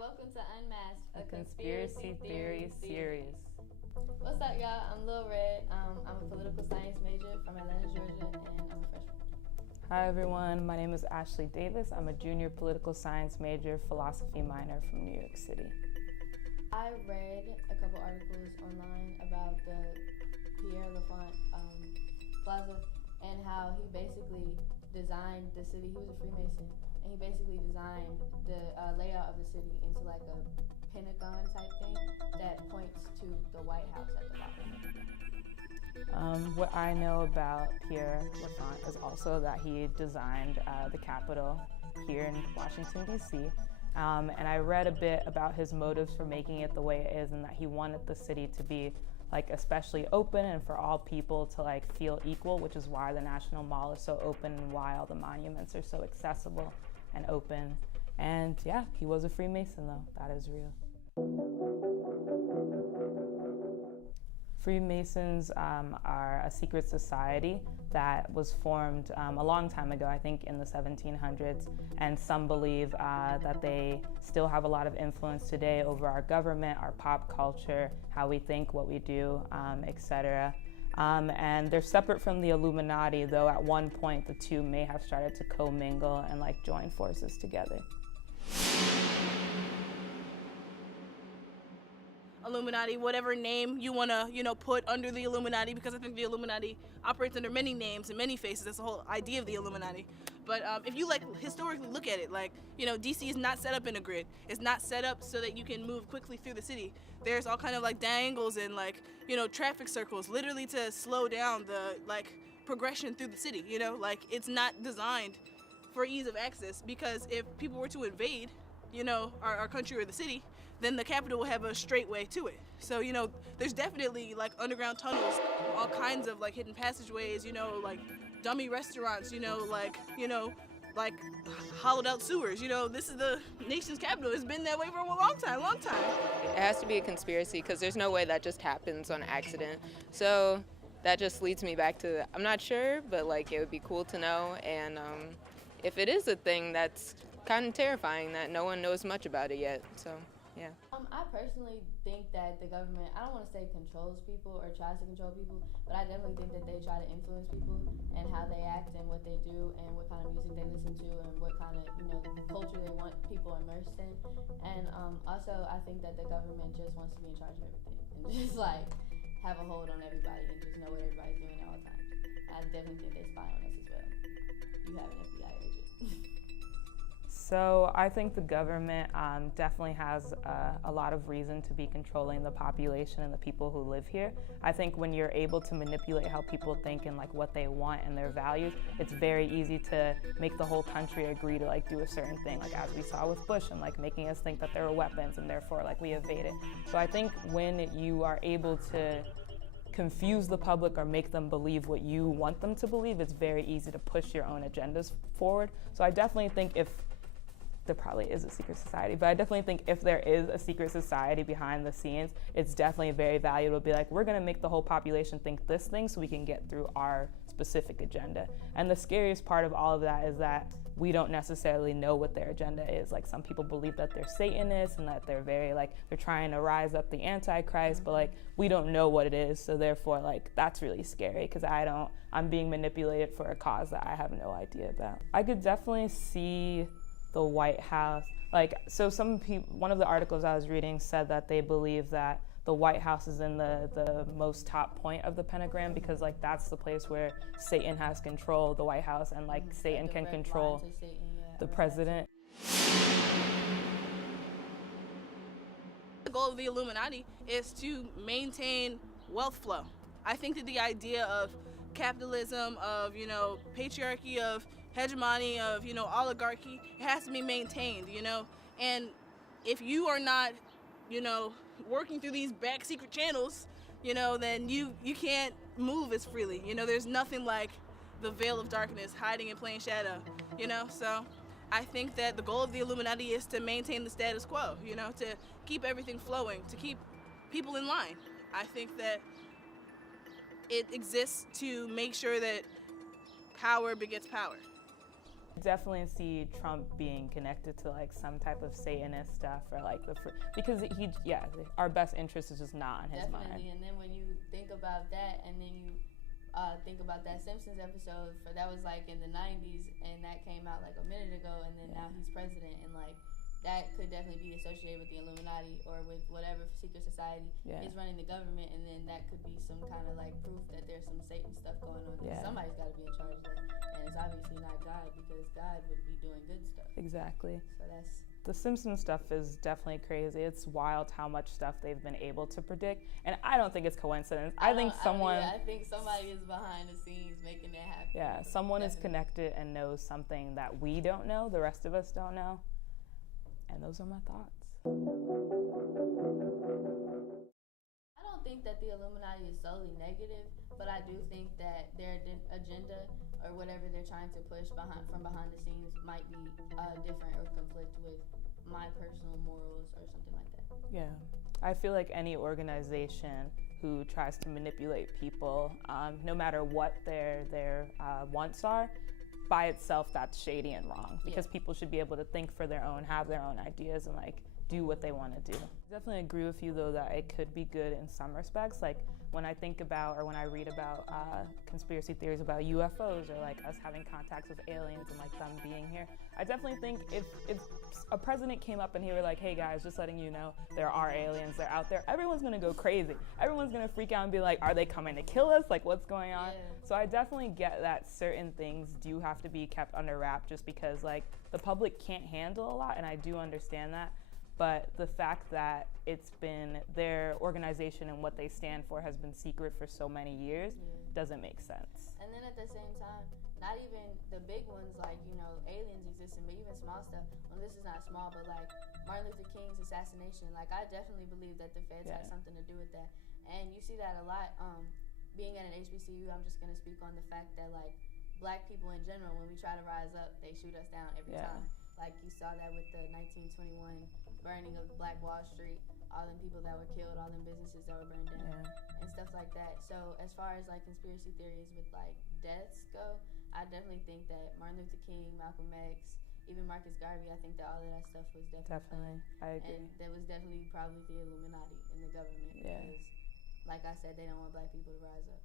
welcome to Unmasked, a conspiracy theory series. What's up, y'all? I'm Lil Red. I'm a political science major from Atlanta, Georgia, and I'm a freshman. Hi, everyone. My name is Ashley Davis. I'm a junior political science major, philosophy minor from New York City. I read a couple articles online about the Pierre Lafont Plaza and how he basically designed the city. He was a Freemason, and he basically designed the layout of the city into like a pentagon type thing that points to the White House at the bottom. What I know about Pierre Lafont is also that he designed the Capitol here in Washington, D.C. And I read a bit about his motives for making it the way it is, and that he wanted the city to be like especially open and for all people to like feel equal, which is why the National Mall is so open and why all the monuments are so accessible and open. And yeah, he was a Freemason though, that is real. Freemasons are a secret society that was formed a long time ago, I think in the 1700s, and some believe that they still have a lot of influence today over our government, our pop culture, how we think, what we do, etc. And they're separate from the Illuminati, though at one point the two may have started to commingle and like join forces together. Illuminati, whatever name you want to, put under the Illuminati, because I think the Illuminati operates under many names and many faces. That's the whole idea of the Illuminati. But if you historically look at it, DC is not set up in a grid. It's not set up so that you can move quickly through the city. There's all kind of dangles and traffic circles, literally to slow down the progression through the city. It's not designed for ease of access, because if people were to invade, our country or the city, then the capital will have a straight way to it. So, there's definitely underground tunnels, all kinds of hidden passageways, dummy restaurants, hollowed out sewers. This is the nation's capital. It's been that way for a long time. It has to be a conspiracy, because there's no way that just happens on accident. So that just leads me back to, I'm not sure, but it would be cool to know. And if it is a thing, that's kind of terrifying that no one knows much about it yet. So yeah. I personally think that the government, I don't want to say controls people or tries to control people, but I definitely think that they try to influence people and how they act and what they do and what kind of music they listen to and what kind of, culture they want people immersed in. And also, I think that the government just wants to be in charge of everything and just have a hold on everybody and just know what everybody's doing at all times. I definitely think they spy on us as well. You have an FBI agent. So I think the government definitely has a lot of reason to be controlling the population and the people who live here. I think when you're able to manipulate how people think and what they want and their values, it's very easy to make the whole country agree to do a certain thing, as we saw with Bush, and making us think that there were weapons and therefore we evaded. So I think when you are able to confuse the public or make them believe what you want them to believe, it's very easy to push your own agendas forward. So I definitely think if there probably is a secret society, but I definitely think if there is a secret society behind the scenes, it's definitely very valuable to be we're gonna make the whole population think this thing so we can get through our specific agenda. And the scariest part of all of that is that we don't necessarily know what their agenda is. Some people believe that they're Satanists and that they're very they're trying to rise up the Antichrist, but we don't know what it is. So therefore that's really scary, because I'm being manipulated for a cause that I have no idea about. I could definitely see the White House. So some people, one of the articles I was reading said that they believe that the White House is in the most top point of the pentagram, because that's the place where Satan has control, the White House, and Satan can control the president. The goal of the Illuminati is to maintain wealth flow. I think that the idea of capitalism, of patriarchy, of hegemony, of oligarchy, it has to be maintained, and if you are not working through these back secret channels, then you can't move as freely. There's nothing like the veil of darkness hiding in plain shadow, so I think that the goal of the Illuminati is to maintain the status quo, to keep everything flowing, to keep people in line. I think that it exists to make sure that power begets power. Definitely see Trump being connected to like some type of Satanist stuff or like because our best interest is just not on his mind. Definitely, and then when you think about that, and then you think about that Simpsons episode that was like in the 90s, and that came out like a minute ago, and then now he's president, and like that could definitely be associated with the Illuminati or with whatever secret society is running the government, and then that could be some kind of like proof that there's some Satan stuff going on. Somebody's got to be in charge of that, and it's obviously not God, because God would be doing good stuff. Exactly. So that's... The Simpsons stuff is definitely crazy. It's wild how much stuff they've been able to predict, and I don't think it's coincidence. I think somebody is behind the scenes making that happen. Yeah, someone is connected and knows something that we don't know, the rest of us don't know. And those are my thoughts. I don't think that the Illuminati is solely negative, but I do think that their agenda or whatever they're trying to push from behind the scenes might be different or conflict with my personal morals or something like that. Yeah, I feel like any organization who tries to manipulate people, no matter what their wants are, by itself, that's shady and wrong, because people should be able to think for their own, have their own ideas, and like do what they want to do. I definitely agree with you though that it could be good in some respects. Like when I think about or when I read about conspiracy theories about UFOs or like us having contacts with aliens and like them being here, I definitely think if a president came up and he were like, hey guys, just letting you know there are aliens, they're out there, everyone's gonna go crazy. Everyone's gonna freak out and be like, are they coming to kill us? Like what's going on? So I definitely get that certain things do have to be kept under wrap just because like the public can't handle a lot, and I do understand that. But the fact that it's been their organization and what they stand for has been secret for so many years doesn't make sense. And then at the same time, not even the big ones like, aliens existing, but even small stuff. Well, this is not small, but like Martin Luther King's assassination, like I definitely believe that the feds had something to do with that. And you see that a lot. Being at an HBCU, I'm just going to speak on the fact that like black people in general, when we try to rise up, they shoot us down every time. Like you saw that with the 1921 burning of Black Wall Street, all them people that were killed, all them businesses that were burned down, and stuff like that. So as far as like conspiracy theories with like deaths go, I definitely think that Martin Luther King, Malcolm X, even Marcus Garvey, I think that all of that stuff was definitely I agree. And there was definitely probably the Illuminati in the government because, like I said, they don't want black people to rise up.